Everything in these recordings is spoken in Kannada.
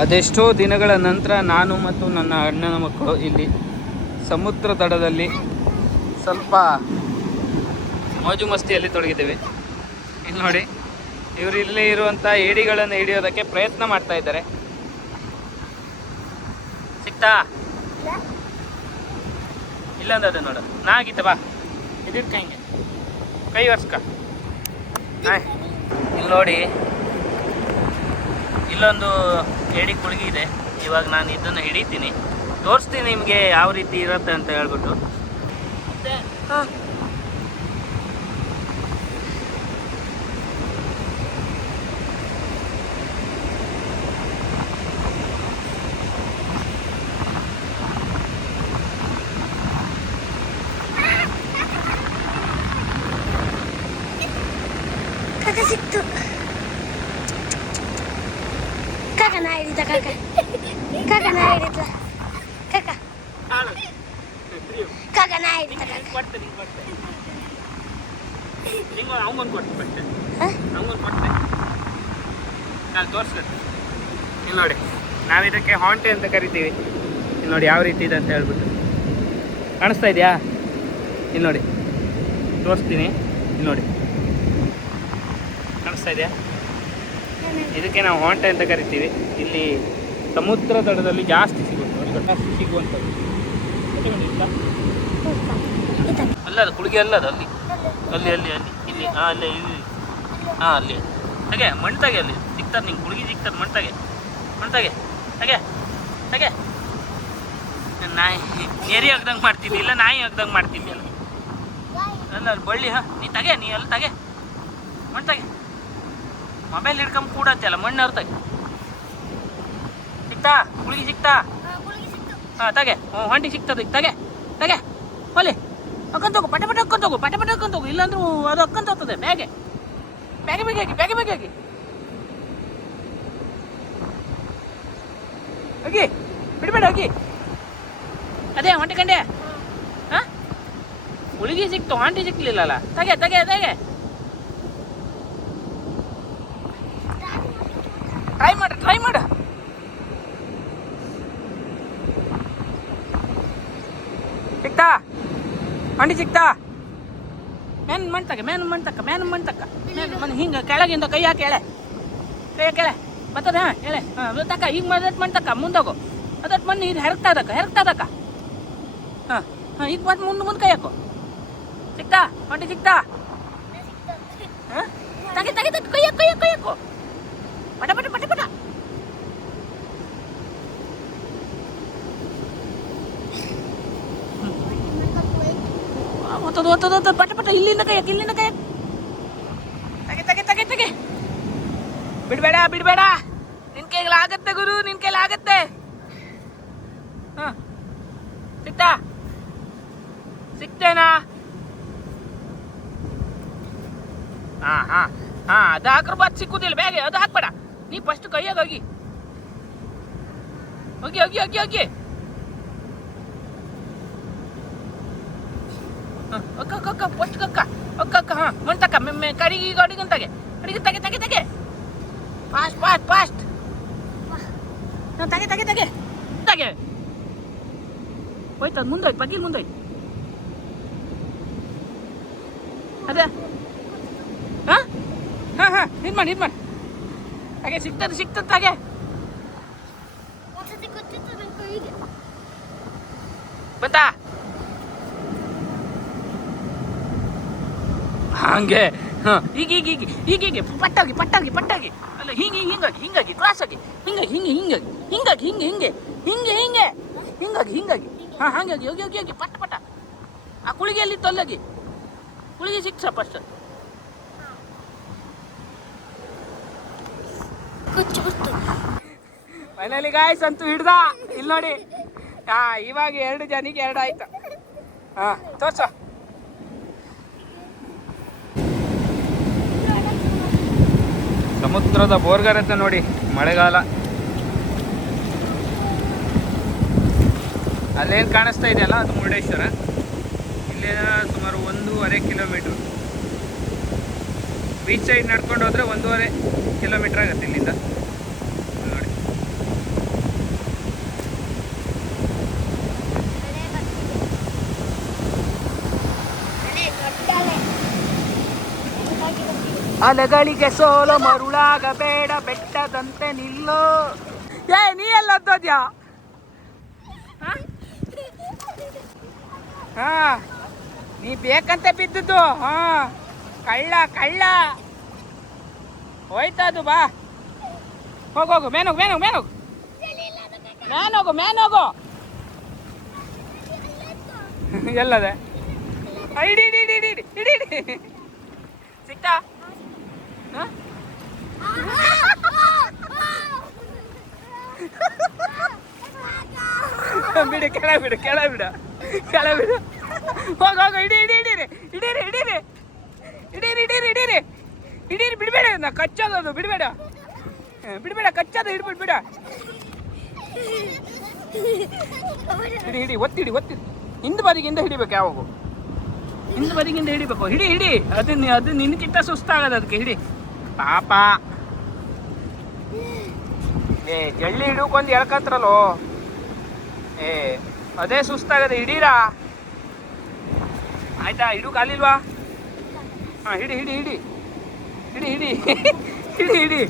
ಅದೆಷ್ಟೋ ದಿನಗಳ ನಂತರ ನಾನು ಮತ್ತು ನನ್ನ ಅಣ್ಣನ ಮಕ್ಕಳು ಇಲ್ಲಿ ಸಮುದ್ರ ದಡದಲ್ಲಿ ಸ್ವಲ್ಪ ಮೋಜು ಮಸ್ತಿಯಲ್ಲಿ ತೊಡಗಿದ್ದೇವೆ. ಇಲ್ಲಿ ನೋಡಿ, ಇವರು ಇಲ್ಲಿ ಇರುವಂಥ ಏಡಿಗಳನ್ನು ಹಿಡಿಯೋದಕ್ಕೆ ಪ್ರಯತ್ನ ಮಾಡ್ತಾ ಇದ್ದಾರೆ. ಸಿಕ್ತಾ? ಇಲ್ಲ ಅಂದದ ನೋಡು. ನಾಗಿತ್ತ ಬಾ. ಇದಿಟ್ಕ ಹಿಂಗೆ ಕೈ ಆಯ್. ಇಲ್ಲಿ ನೋಡಿ, ಇಲ್ಲೊಂದು ಏಡಿ ಕುಳ್ಗಿ ಇದೆ ಇವಾಗ ನಾನು ಇದನ್ನು ಹಿಡಿತೀನಿ. ತೋರಿಸ್ತೀನಿ ನಿಮಗೆ ಯಾವ ರೀತಿ ಇರುತ್ತೆ ಅಂತ ಹೇಳ್ಬಿಟ್ಟು. ಸಿಕ್ತು ಕಾಕ ನಾ ಹಿಡಿದ ಕಾಕ. ಕಾಕ ನಾ ಹಿಡಿತ ಕಾಕ ಕಾಕ? ನಾ ನಿಂಗೆ ಅವಂಗೊಂದು ಕೊಟ್ಟು ಹ? ಅವಂಗೊಂದು ನಾನು ತೋರಿಸ್ಬೇಕು ಇಲ್ಲಿ ನೋಡಿ ನಾವು ಇದಕ್ಕೆ ಹಾಂಟೆ ಅಂತ ಕರಿತೀವಿ. ಇಲ್ಲಿ ನೋಡಿ ಯಾವ ರೀತಿ ಇದೆ ಅಂತ ಹೇಳ್ಬಿಟ್ಟು. ಕಾಣಿಸ್ತಾ ಇದೆಯಾ? ಇಲ್ಲಿ ನೋಡಿ. ತೋರಿಸ್ತೀನಿ. ಇಲ್ಲಿ ನೋಡಿ. ಕಾಣಿಸ್ತಾ ಇದೆಯಾ? ಇದಕ್ಕೆ ನಾವು ಹಾಂಟ ಅಂತ ಕರಿತೀವಿ. ಇಲ್ಲಿ ಸಮುದ್ರ ದಡದಲ್ಲಿ ಜಾಸ್ತಿ ಸಿಗುತ್ತೆ ಜಾಸ್ತಿ ಸಿಗುವಂಥದ್ದು? ಅಲ್ಲ ಅದು ಕುಳಿಗೆ ಅಲ್ಲ ಅದು, ಅಲ್ಲಿ. ಅಲ್ಲಿ ಅಲ್ಲಿ ಅಲ್ಲಿ. ಇಲ್ಲಿ ಹಾಂ ಅಲ್ಲೇ, ಇಲ್ಲಿ ಹಾಂ ಅಲ್ಲಿ. ಹಾಗೆ ಮಣ್ತಾಗೆ ಅಲ್ಲಿ ಸಿಗ್ತಾರೆ ನಿಂಗೆ. ಕುಳಿಗೆ ಸಿಗ್ತಾರೆ ಮಣ್ತಾಗೆ ಮಣ್ತಾಗೆ ಹಾಗೆ ಹಾಗೆ. ನಾಯಿ, ನೆರಿ ಹಾಕ್ದಂಗೆ ಮಾಡ್ತೀನಿ ಇಲ್ಲ ನಾಯಿ ಹಾಕ್ದಂಗೆ ಮಾಡ್ತೀನಿ ಅಲ್ಲ. ಅಲ್ಲ ಬಳ್ಳಿ, ಹಾಂ. ನೀ ತಗೆ, ನೀ ಅಲ್ಲಿ ತಗೆ. ಮಣ್ಣು ತಗೆ ಮೊಬೈಲ್ ಹಿಡ್ಕೊಂಡ್ ಕೂಡ ಅಂತೆಲ್ಲ ಮಣ್ಣು ಅರ್ತಾಗ ಸಿಕ್ತಾ? ಗುಳಿಗೆ ಸಿಕ್ತಾ? ಹಾಂ ತಗೆ. ಹ್ಞೂ ಹೊಂಡಿ ಸಿಕ್ತದ ಈಗ ತಗೆ. ತಗೆ ಹೊಲಿ ಅಕ್ಕಂತೋಗು ಪಟ ಪಟ ಅಕ್ಕಂತೋಗು ಪಟ ಪಟ ಅಕ್ಕಂತೋಗು ಇಲ್ಲಾಂದ್ರೂ ಅದು ಅಕ್ಕಂತ ಹೋಗ್ತದೆ ಬ್ಯಾಗೆ ಬ್ಯಾಗೆ ಬೇಗ ಹಾಕಿ ಬ್ಯಾಗೆ ಬೇಗ ಹಾಕಿ ಹೋಗಿ. ಬಿಡಬೇಡ ಹೋಗಿ. ಅದೇ ಹೊಂಟಿ ಕಂಡೆ. ಹಾಂ? ಗುಳಿಗೆ ಸಿಕ್ತು ಆಂಟಿ ಸಿಕ್ಲಿಲ್ಲಲ್ಲ. ತಗೆ ತಗೆ ತಗೆ. ಟ್ರೈ ಮಾಡು ಟ್ರೈ ಮಾಡು. ಸಿಕ್ತಾ ಮಂಡಿ ಸಿಕ್ತಾ ಮೇನ್ ಮಣ್ತಕ್ಕ ಮೇನ್ ಮಣ್ತಕ್ಕ ಮೇನ್ ಮಣ್ತಕ್ಕ ಮೇನ್ ಹಿಂಗೆ ಕೆಳಗಿಂದ ಕೈ ಹಾಕಿ ಎಳೆ. ಕೈ ಹಾಕಿ ಹೇಳೆ ಬರ್ತದೆ ಹಾಂ, ಎಳೆ. ಹಾಂ ತಕ್ಕ. ಈಗ ಮದತ್ ಮಣ್ತಕ್ಕ ಮುಂದೋಗು. ಅದಟ್ ಮಣ್ಣು ಇದು ಹೆರಗ್ತಾ ಅದಕ್ಕ ಹೆರಗ್ತಾ ಅದಕ್ಕ. ಹಾಂ ಹಾಂ, ಈಗ ಮತ್ತೆ ಮುಂದೆ ಮುಂದೆ ಕೈ ಹಾಕು. ಸಿಕ್ತಾ ಮಂಡಿ ಸಿಕ್ತಾ ಹಾಂ? ತಗೆ ತಗೆ, ತಗಿ. ಕೈ ಹಾಕು ಕೈ ಹಾಕು ಪಟ ಪಟ ಪಟ ಪಟ ಒತ್ತದು ಒತ್ತದು ಒತ್ತದು ಪಟ ಪಟ ಇಲ್ಲಿಂದ ಕೈ ಹಾಕು ಇಲ್ಲಿಂದ ಕೈ ಹಾಕು. ತಗೆ ತಗೆ ತಗೆ ತಗೆ. ಬಿಡಬೇಡ, ಬಿಡ್ಬೇಡ. ನಿನ್ ಕೈಗೆ ಆಗತ್ತೆ ಗುರು, ನಿನ್ ಕೈಲಿ ಆಗತ್ತೆ. ಹ. ಸಿಕ್ತಾ? ಸಿಕ್ತೇನಾ? ಹಾ ಹಾ ಹಾ, ಅದು ಹಾಕ್ರ ಬಾತ್ ಸಿಕ್ಕುದಿಲ್ಲ ಬೇಗ, ಅದು ಹಾಕ್ಬೇಡ. ನೀ ಫಸ್ಟ್ ಕೈಯಾಗ ಹೋಗಿ. ಹೋಗಿ ಹೋಗಿ ಹೋಗಿ ಹೋಗಿ. ಅಕ್ಕ ಅಕ್ಕ ಅಕ್ಕ ಫಸ್ಟ್ ಅಕ್ಕ ಅಕ್ಕ ಅಕ್ಕ ಹಾಂ ಮಂತಕ್ಕ ಮೆಮ್ಮೆ ಕಡಿಗೆ ಅಡಿಗಂತಾಗೆ ಅಡಿಗೆ ತಗೆ ತಗೆ ತಗೆ ಫಾಸ್ಟ್ ಫಾಸ್ಟ್ ಫಾಸ್ಟ್ ತಗೆ ತಗೆ ತಗೆ ತಗೆ ಹೋಯ್ತು ಅದು ಮುಂದೋಯ್ತು ಬಗ್ಗಿಲ್ ಮುಂದೋಯ್ತು ಅದೇ ಹಾ ಹಾ ಹಾ ಇದು ಮಾಡಿ ಇದು ಮಾಡಿ ಹಾಗೆ ಸಿಗ್ತದೆ ಸಿಗ್ತದೆ ಹಾಗೆ ಬಂತಾ ಹಂಗೆ. ಹೀಗೆ ಈಗ ಈಗ ಈಗ ಹೀಗೆ ಪಟ್ಟಾಗಿ ಪಟ್ಟಾಗಿ ಪಟ್ಟಾಗಿ. ಅಲ್ಲ ಹಿಂಗೆ ಹಿಂಗಾಗಿ ಹಿಂಗಾಗಿ ಕ್ರಾಸ್ ಆಗಿ. ಹಿಂಗಾಗಿ ಹಿಂಗೆ ಹಿಂಗಾಗಿ ಹಿಂಗಾಗಿ ಹಿಂಗೆ ಹಿಂಗೆ ಹಿಂಗೆ ಹಿಂಗೆ ಹಿಂಗಾಗಿ ಹಿಂಗಾಗಿ. ಹಾ ಹಾಗಾಗಿ ಹೋಗಿ ಹೋಗಿ ಹೋಗಿ ಪಟ್ಟ ಪಟ್ಟ. ಆ ಕುಳಿಗೆಯಲ್ಲಿ ತೊಲ್ಲಗಿ. ಕುಳಿಗೆ ಸಿಕ್ಸ ಫಸ್ಟ್ ಫೈನಲಿ ಗಾಯ್ಸ್ ಅಂತೂ ಹಿಡ್ದ. ಇಲ್ಲಿ ನೋಡಿ ಹಾ ಇವಾಗ ಎರಡು ಜನಿಗೆ ಎರಡು ಆಯ್ತು. ಹಾ ತೋರ್ಸ. ಸಮುದ್ರದ ಅಂತ ನೋಡಿ, ಮಳೆಗಾಲ. ಅಲ್ಲೇನು ಕಾಣಿಸ್ತಾ ಇದೆಯಲ್ಲ, ಅದು ಮುರುಡೇಶ್ವರ. ಇಲ್ಲಿಂದ ಸುಮಾರು ಒಂದೂವರೆ ಕಿಲೋಮೀಟ್ರ್. ಬೀಚ್ ಸೈಡ್ ನಡ್ಕೊಂಡು ಹೋದರೆ ಒಂದೂವರೆ ಕಿಲೋಮೀಟ್ರ್ ಆಗುತ್ತೆ ಇಲ್ಲಿಂದ. ಅಲೆಗಳಿಗೆ ಸೋಲ ಮರುಳಾಗಬೇಡ, ಬೆಟ್ಟದಂತೆ ನಿಲ್ಲು. ಏ, ನೀ ಎಲ್ಲ ಹತ್ತೋದ್ಯಾ ಹಾ? ನೀ ಬೇಕಂತ ಬಿದ್ದದ್ದು? ಹಾ? ಕಳ್ಳ ಕಳ್ಳ. ಹೋಯ್ತಾ ಅದು, ಬಾ. ಹೋಗೋಗು ಮೇನೋಗು ಮೇನೋಗು ಮೇನೋಗು ಮೇನೋಗು ಮೇನೋಗು ಎಲ್ಲದೆ? ಇಡಿ ಇಡಿ ಇಡಿ ಇಡಿ ಇಡಿ ಇಡಿ ಇಡಿ ಸಿಕ್ತಾ ಹಾ? ಬಿಡು ಕೆಳ ಬಿಡು ಕೆಳ ಬಿಡು. ಕೆಳ ಬಿಡು. ಹೋಗ ಹೋಗ ಇಡಿ ಇಡಿ ಇಡೀರಿ ಇಡೀರಿ ಇಡೀರಿ ಇಡೀರಿ ಇಡೀರಿ ಇಡೀರಿ ಇಡೀರಿ ಬಿಡಬೇಡ ನಾ ಕಚ್ಚೋದು ಬಿಡಬೇಡ. ಬಿಡಬೇಡ, ಕಚ್ಚೋದು, ಹಿಡ್ಬಿಡ್, ಬಿಡ. ಹಿಡಿ ಹಿಡಿ, ಒತ್ತಿಡಿ ಒತ್ತಿ ಹಿಂದ್ ಬದಿಗಿಂದ ಹಿಡಿಬೇಕು ಯಾವಾಗ. ಹಿಂದ್ ಬದಿಗಿಂದ ಹಿಡಿಬೇಕು. ಹಿಡಿ ಹಿಡಿ. ಅದು ಅದು ನಿನ್ಕಿಂತ ಸುಸ್ತಾಗದ ಅದಕ್ಕೆ. ಹಿಡಿ. ಪಾಪ. ಏ ಜಳ್ಳಿ ಹಿಡ್ಕೊಂಡ್ ಎಳ್ಕಂತ್ರಲ್ಲೋ. ಏ ಅದೇ ಸುಸ್ತಾಗದೆ ಹಿಡೀರಾ? ಆಯ್ತಾ ಹಿಡು ಕಾಲಿಲ್ವಾ? ಹಾ ಹಿಡಿ ಹಿಡಿ ಹಿಡಿ. ಹಿಡಿ ಹಿಡಿ. ಹಿಡಿ ಹಿಡಿ.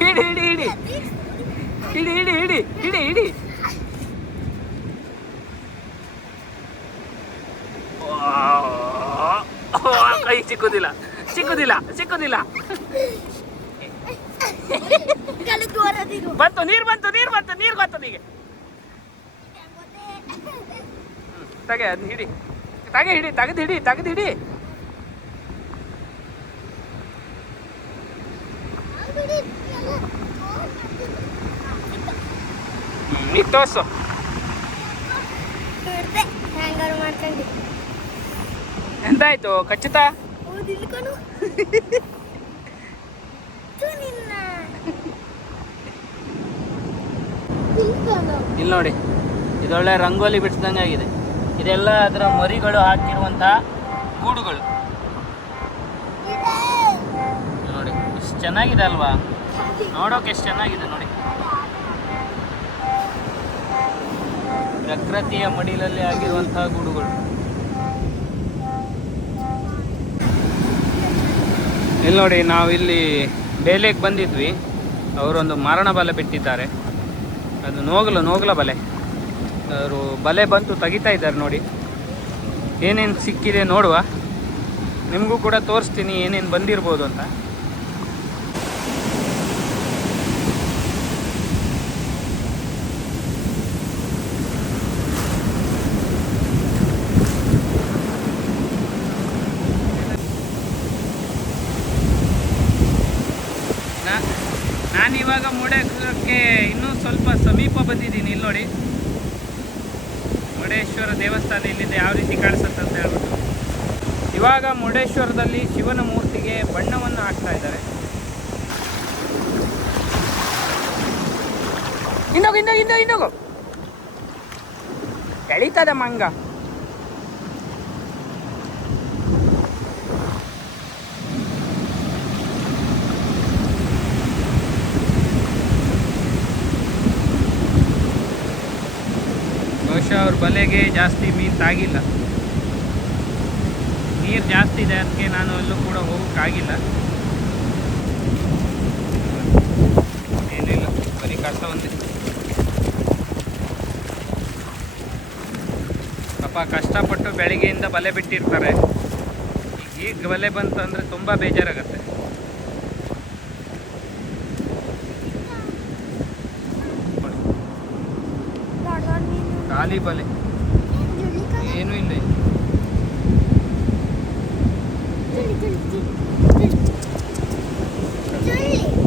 ಹಿಡಿ ಹಿಡಿ ಹಿಡಿ. ಹಿಡಿ ಹಿಡಿ ಹಿಡಿ. ಹಿಡಿ ಹಿಡಿ. ಕೈ ಸಿಕ್ಕುದಿಲ್ಲ ಸಿಕ್ಕುದಿಲ್ಲ ಸಿಕ್ಕುದಿಲ್ಲ ಬಂತು ನೀರು ಬಂತು ನೀರು ಬಂತು ನೀರು ಬಂತು ನೀಗೆ ತಗೆ ಅದನ್ನ ಹಿಡಿ. ತಗೆ ಹಿಡಿ ತೆಗೆದು ಹಿಡಿ ತೆಗೆದು ಹಿಡಿ. ನೀ ತೋರ್ಸು. ಎಂತಾಯ್ತು ಖಚಿತ? ಇಲ್ಲಿ ನೋಡಿ ಇದೊಳ್ಳೆ ರಂಗೋಲಿ ಬಿಡಿಸ್ದಂಗೆ ಆಗಿದೆ. ಇದೆಲ್ಲ ಅದರ ಮರಿಗಳು ಹಾಕಿರುವಂತಹ ಗೂಡುಗಳು. ನೋಡಿ ಎಷ್ಟು ಚೆನ್ನಾಗಿದೆ ಅಲ್ವಾ? ನೋಡೋಕೆ ಎಷ್ಟು ಚೆನ್ನಾಗಿದೆ ನೋಡಿ. ಪ್ರಕೃತಿಯ ಮಡಿಲಲ್ಲಿ ಆಗಿರುವಂತಹ ಗೂಡುಗಳು. ಇಲ್ಲಿ ನೋಡಿ ನಾವು ಇಲ್ಲಿ ಬೇಲೆಗೆ ಬಂದಿದ್ವಿ. ಅವರೊಂದು ಮಾರಣ ಬಲೆ ಬಿಟ್ಟಿದ್ದಾರೆ. ಅದು ನೋಗಲು, ನೋಗಲ ಬಲೆ. ಅವರು ಬಲೆ ಬಂತು ತೆಗಿತಾ ಇದ್ದಾರೆ ನೋಡಿ. ಏನೇನು ಸಿಕ್ಕಿದೆ ನೋಡುವ. ನಿಮಗೂ ಕೂಡ ತೋರಿಸ್ತೀನಿ ಏನೇನು ಬಂದಿರ್ಬೋದು ಅಂತ. ನಾನಿವಾಗ ಮೂಡಕ್ಕೆ ಇನ್ನೂ ಸ್ವಲ್ಪ ಸಮೀಪ ಬಂದಿದ್ದೀನಿ ಇಲ್ಲಿ ನೋಡಿ. ಮುರುಡೇಶ್ವರ ದೇವಸ್ಥಾನ ಇಲ್ಲಿದೆ ಯಾವ ರೀತಿ ಕಾಣಿಸುತ್ತೆ ಅಂತ ಹೇಳ್ಬಿಟ್ಟು. ಇವಾಗ ಮುರುಡೇಶ್ವರದಲ್ಲಿ ಶಿವನ ಮೂರ್ತಿಗೆ ಬಣ್ಣವನ್ನು ಹಾಕ್ತಾ ಇದ್ದಾರೆ. ಇನ್ನೋಗು ಇನ್ನೋಗು ಇನ್ನೋಗು ಇನ್ನೋಗು ಎಳಿತದೆ ಮಂಗ. ಬಹುಶಃ ಅವ್ರ ಬಲೆಗೆ ಜಾಸ್ತಿ ಮೀನು ತಾಗಿಲ್ಲ. ನೀರು ಜಾಸ್ತಿ ಇದೆ ಅದಕ್ಕೆ ನಾನು ಎಲ್ಲೂ ಕೂಡ ಹೋಗೋಕ್ಕಾಗಿಲ್ಲ. ಏನಿಲ್ಲ, ಬರೀ ಕಷ್ಟ ಒಂದೇ. ಪಾಪ ಕಷ್ಟಪಟ್ಟು ಬೆಳಗ್ಗೆಯಿಂದ ಬಲೆ ಬಿಟ್ಟಿರ್ತಾರೆ. ಈಗ ಬಲೆ ಬಂತು ಅಂದರೆ ತುಂಬ ಬೇಜಾರಾಗತ್ತೆ. ಖಾಲಿ ಬಲೆ ಏನೂ ಇಲ್ಲ Thank